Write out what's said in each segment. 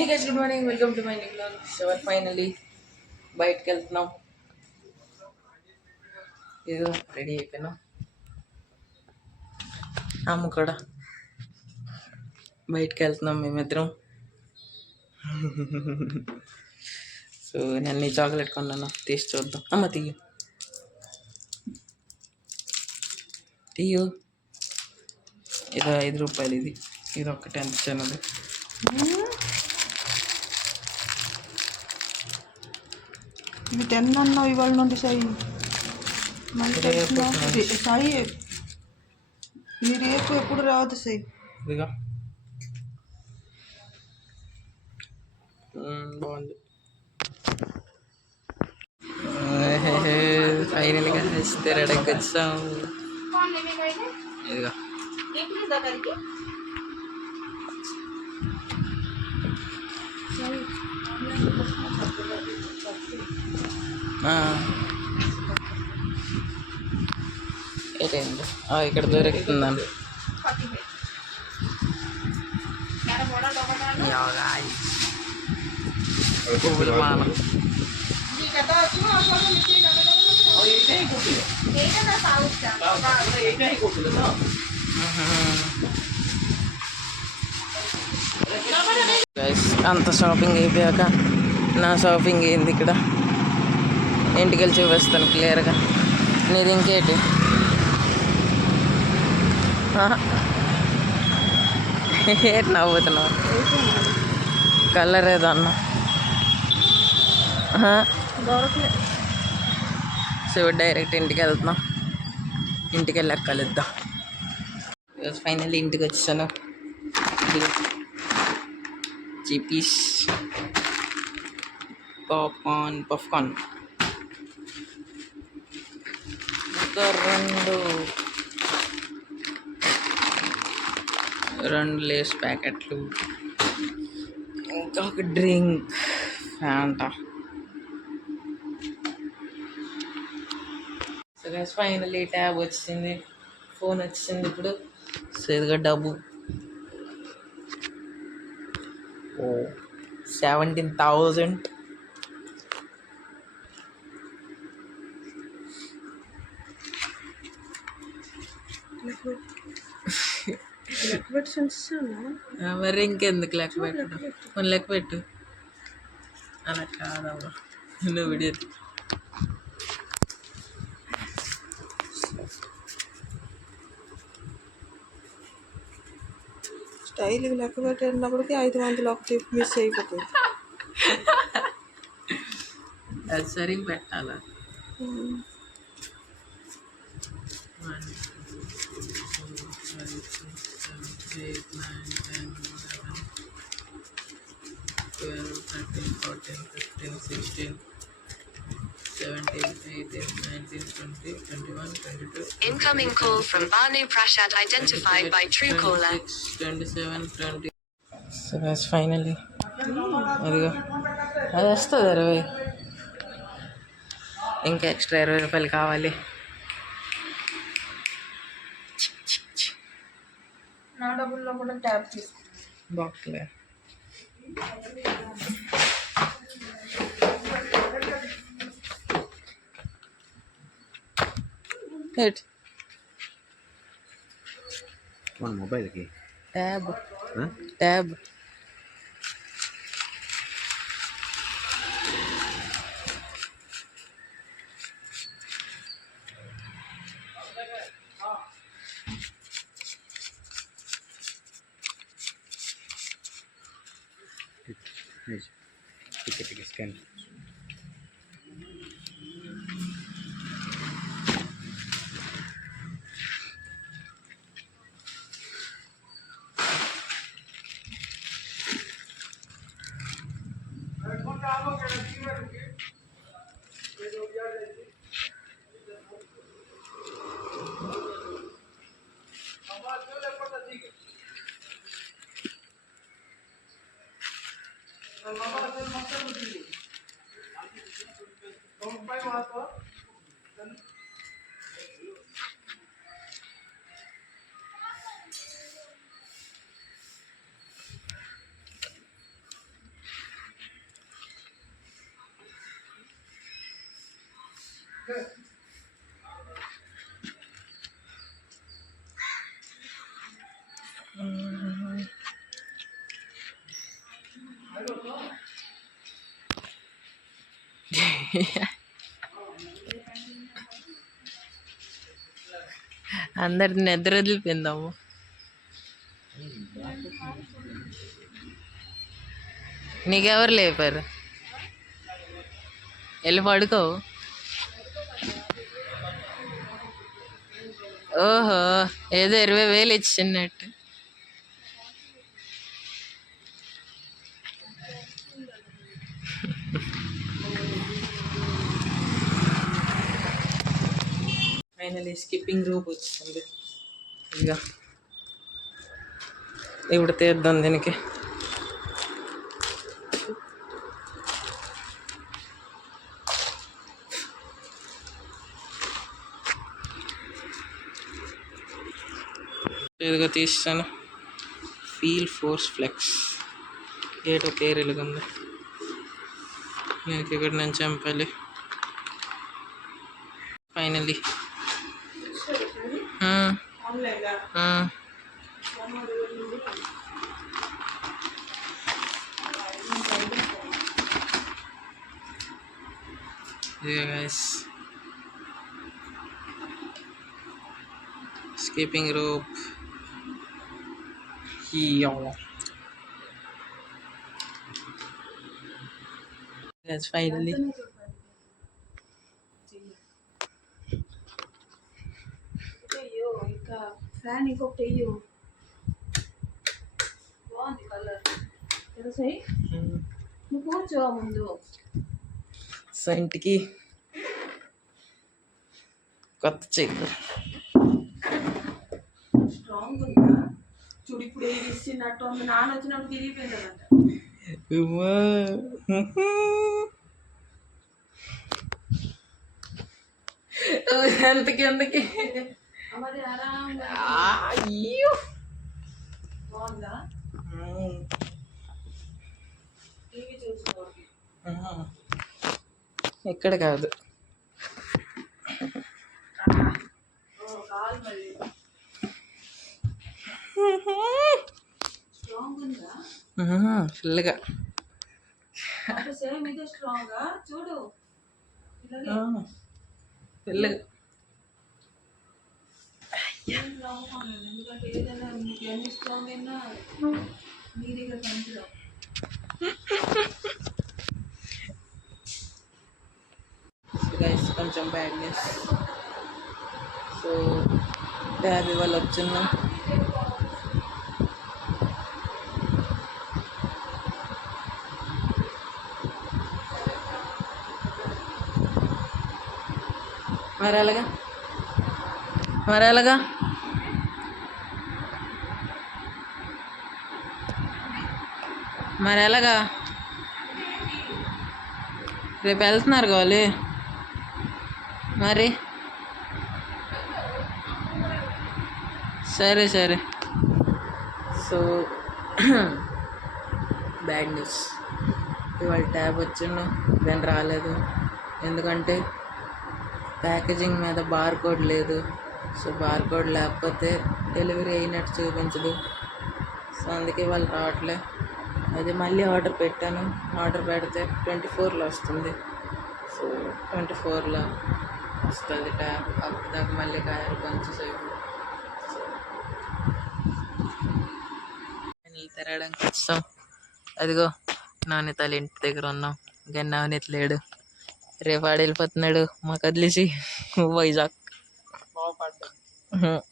Hey guys, good morning. Welcome to my new vlog. So finally బయటకు వెళ్తున్నాం. ఏదో రెడీ అయిపోయినా అమ్మ కూడా బయటకు వెళ్తున్నాం మేమిద్దరం. సో నేను ఈ చాక్లెట్ కొన్నాను, తీసి చూద్దాం. అమ్మ తీయు తీయు. ఇది 5 రూపాయలు. ఇది ఒక్కటే ఎంత చిన్నది. ఇవి 10 అన్నావు ఇవాళ నుండి సాయి. సాయి నీ రేపు ఎప్పుడు రావద్దు సాయి. ఇదిగా బాగుంది. ఫైనల్గా తెరడకి వచ్చాం. ఇదిగా ఏంటండి ఇక్కడ దొరుకుతుందండి. పువ్వుల మాల అంత షాపింగ్ అయిపోయాక నా షాపింగ్ ఏంది ఇక్కడ ఇంటికి వెళ్ళి చూపిస్తాను క్లియర్గా. నీది ఇంకేంటి? ఏంటి నవ్వుతున్నావు? కలర్ ఏదో అన్నా. సో డైరెక్ట్ ఇంటికి వెళ్తున్నాం. ఇంటికి వెళ్ళాక కలుద్దాం. ఈరోజు ఫైనల్లీ ఇంటికి వచ్చాను. చిపీస్ పఫ్కార్న్ ఇంకా రెండు లేస్ ప్యాకెట్లు, ఇంకా ఒక drink Fanta. So guys finally tab వచ్చింది, ఫోన్ వచ్చింది. ఇప్పుడు సో ఇదిగా డబ్బు 17,000. మరి ఇంకెందుకు లెక్క పెట్టు, లెక్క పెట్టు. అలా కాదమ్మా, నువ్వు వీడియో స్టైల్ లెక్క పెట్టినప్పటికీ 500 ఒకటి మిస్ అయిపోతుంది. అది సరిగ్గా పెట్టాలా? 1 2 3 4 5 6 7 8 9 10 11 12 13 14 15 16 17 18 19 20 21 22. Incoming call from Banu Prashad identified by Truecaller. 27 20. So guys finally అదిగో అది వస్తుంది 20. ఇంకా ఎక్స్ట్రా 20 రూపాయలు కావాలి. నా డబ్బుల్లో కూడా ట్యాప్ తీసుకో. బాక్లే హెట్ మన మొబైల్కి ట్యాబ్ టికెట్ స్కాన్. అందరి నిద్ర వదిలిపోయిందాము. నీకెవరు లేపారు? వెళ్ళి పడుకో. ఓహో, ఏదో 20,000 ఇచ్చినట్టు. ఫైనలీ స్కిప్పింగ్ రూప్ వచ్చింది. ఇక ఇప్పుడు తీద్దాం దీనికి. ఇదిగో తీస్తాను. ఫీల్ ఫోర్స్ ఫ్లెక్స్ ఏటో పేరు ఎలుగుంది. నేను ఇక్కడ నుంచి చంపాలి. ఫైనలీ ఇదిగో guys, skipping rope. Guys, finally. ఇంకా ఫ్యాన్ ఇంకొకటి వెయ్యు. బాగుంది కలర్. తెలుసాయి నువ్వు కూర్చో ముందు. సో ఇంటికి కొత్త చెక్ స్ట్రాంగ్ ఉందా చూడు. ఇప్పుడు ఏది ఇచ్చినట్టు ఉంది. నాన్న వచ్చినప్పుడు తిరిగిపోయిందంట. ఎంతకి మరి ఆరాంగా బాగుందా? టీవీ చూసుకోండి. ఎక్కడ కాదు. కాలు మరి స్ట్రాంగ్ ఉందా? ఫుల్గా అంటే సేమ్ ఇదే స్ట్రాంగా చూడు. ఇలాగే ఫుల్గా ఎందుకంటే ఏదైనా మీకు ఎన్ని స్ట్రాంగ్ అయినా మీ దగ్గర పనికిరావు. గైస్ కొంచెం బ్యాడ్ న్యూస్. సో ట్యాబ్ ఇవాళ వచ్చిందా? మరి ఎలాగా రేపు వెళ్తున్నారు కావాలి మరి. సరే సో బ్యాడ్ న్యూస్. ఇవాళ ట్యాబ్ వచ్చిండు దాని రాలేదు. ఎందుకంటే ప్యాకేజింగ్ మీద బార్ కోడ్ లేదు. సో బార్ కోడ్ లేకపోతే డెలివరీ అయినట్టు చూపించదు. సో అందుకే వాళ్ళు రావట్లే. అది మళ్ళీ ఆర్డర్ పెట్టాను. ఆర్డర్ పెడితే 24లో వస్తుంది. సో 24లో వస్తుంది ట్యాబ్. అప్పుడు దాకా మళ్ళీ కాయాలి కొంచెం సేపు. తిరగడానికి వచ్చాం. అదిగో నాణ్యత ఇంటి దగ్గర ఉన్నాం. ఇంకా నాణ్యత లేడు. రేపు ఆడ వెళ్ళిపోతున్నాడు మాకు వదిలేసి వైజాగ్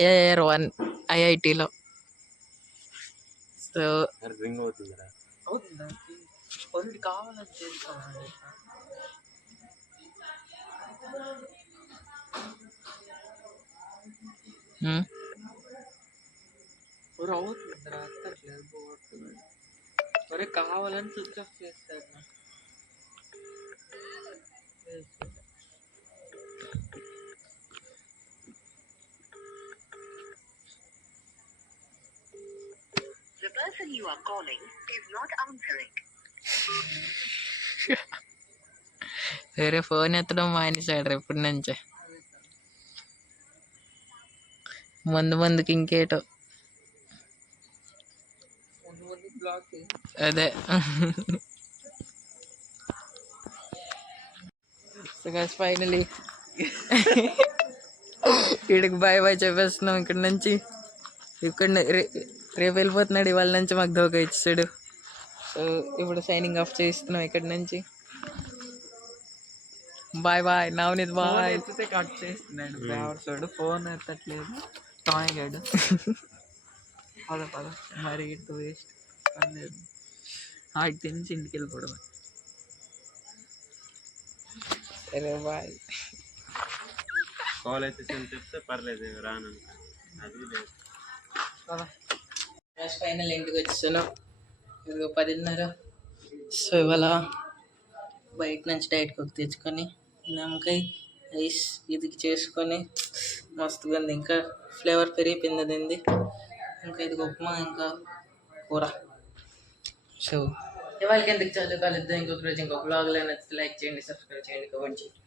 AR1 IITలో. సో కావాలని చేసుకోవాలి. ఒరే కావాలని స్విచ్ ఆఫ్ చేస్తాడు. The person you are calling is not answering. వేరే ఫోన్ ఎత్తడం మానేశాడు ఇప్పటి నుంచే. ముందుకి ఇంకేటో అదే. సో గైస్ ఫైనలీ వీడికి బాయ్ బాయ్ చెప్పేస్తున్నాం ఇక్కడ నుంచి. రేపు వెళ్ళిపోతున్నాడు, ఇవాళ నుంచి మాకు దోక ఇచ్చాడు. సో ఇప్పుడు సైనింగ్ ఆఫ్ చేస్తున్నాం ఇక్కడ నుంచి. Bye bye Navneet bye. ఎత్తితే కట్ చేస్తున్నాడు బ్యావర్సోడు, ఫోన్ ఎత్తట్లేదు టాయ్ గాడు. పద మరి ఇటు వేస్ట్ పర్లేదు, ఆడికి తినిచి ఇంటికి వెళ్ళిపోవడం. సరే బాయ్. కాల్ అయితే చెప్తే పర్లేదు రాను, అది లేదు. ఫైనల్ ఇంటికి వచ్చాను, ఇదిగో 10:30. సో ఇవాళ బయట నుంచి డైట్ కోక్ తెచ్చుకొని నిమ్మకాయ ఐస్ ఇది చేసుకొని మస్తుగా ఉంది. ఇంకా ఫ్లేవర్ పెరిగిపోయింది అదింది. ఇంకా ఇది ఉప్మా ఇంకా కూర. సో ఇవాళకి ఎందుకు చదువుకోలేదు. ఇంకొక రోజు ఇంకొక బ్లాగ్లో నచ్చితే లైక్ చేయండి, సబ్స్క్రైబ్ చేయండి, కామెంట్ చేయండి.